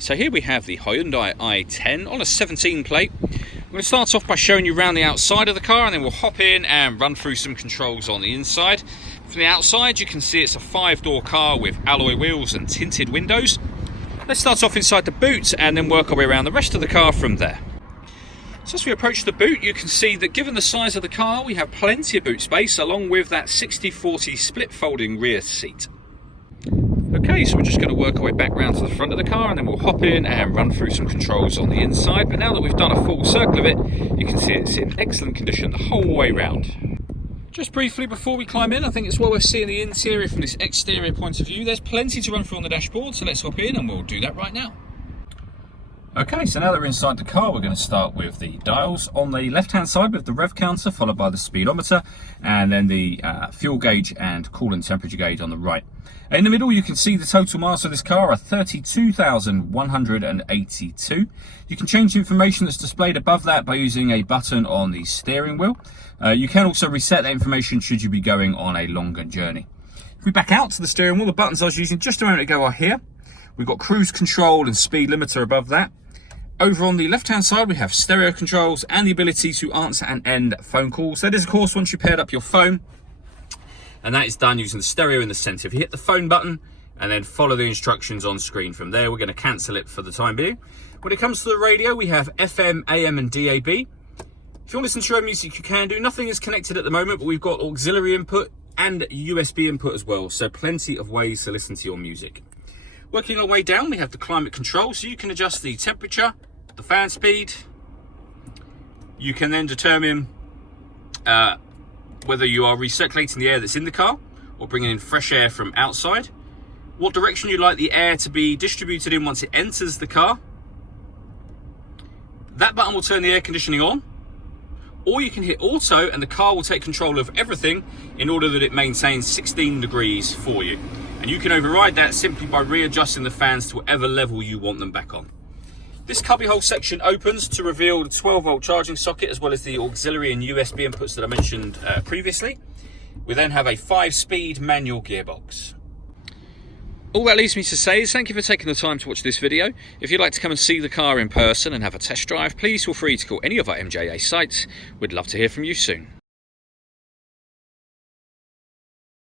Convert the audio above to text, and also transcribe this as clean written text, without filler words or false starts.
So here we have the Hyundai i10 on a 17 plate. I'm going to start off by showing you around the outside of the car, and then we'll hop in and run through some controls on the inside. From the outside you can see it's a 5-door car with alloy wheels and tinted windows. Let's start off inside the boot and then work our way around the rest of the car from there. So as we approach the boot, you can see that given the size of the car, we have plenty of boot space along with that 60/40 split folding rear seat. Okay, so we're just going to work our way back round to the front of the car, and then we'll hop in and run through some controls on the inside. But now that we've done a full circle of it, you can see it's in excellent condition the whole way round. Just briefly before we climb in, I think it's well worth seeing the interior from this exterior point of view. There's plenty to run through on the dashboard, so let's hop in and we'll do that right now. Okay, so now that we're inside the car, we're going to start with the dials. On the left-hand side with the rev counter, followed by the speedometer, and then the fuel gauge and coolant temperature gauge on the right. In the middle, you can see the total miles of this car are 32,182. You can change the information that's displayed above that by using a button on the steering wheel. You can also reset that information should you be going on a longer journey. If we back out to the steering wheel, the buttons I was using just a moment ago are here. We've got cruise control and speed limiter above that. Over on the left-hand side, we have stereo controls and the ability to answer and end phone calls. That is, of course, once you paired up your phone, and that is done using the stereo in the center. If you hit the phone button and then follow the instructions on screen from there, we're going to cancel it for the time being. When it comes to the radio, we have FM, AM, and DAB. If you want to listen to your own music, you can do. Nothing is connected at the moment, but we've got auxiliary input and USB input as well, so plenty of ways to listen to your music. Working our way down, we have the climate control, so you can adjust the temperature, the fan speed. You can then determine whether you are recirculating the air that's in the car or bringing in fresh air from outside, what direction you'd like the air to be distributed in once it enters the car. That button will turn the air conditioning on, or you can hit auto and the car will take control of everything in order that it maintains 16 degrees for you. And you can override that simply by readjusting the fans to whatever level you want them back on. This cubbyhole section opens to reveal the 12-volt charging socket as well as the auxiliary and USB inputs that I mentioned previously. We then have a 5-speed manual gearbox. All that leaves me to say is thank you for taking the time to watch this video. If you'd like to come and see the car in person and have a test drive, please feel free to call any of our MJA sites. We'd love to hear from you soon.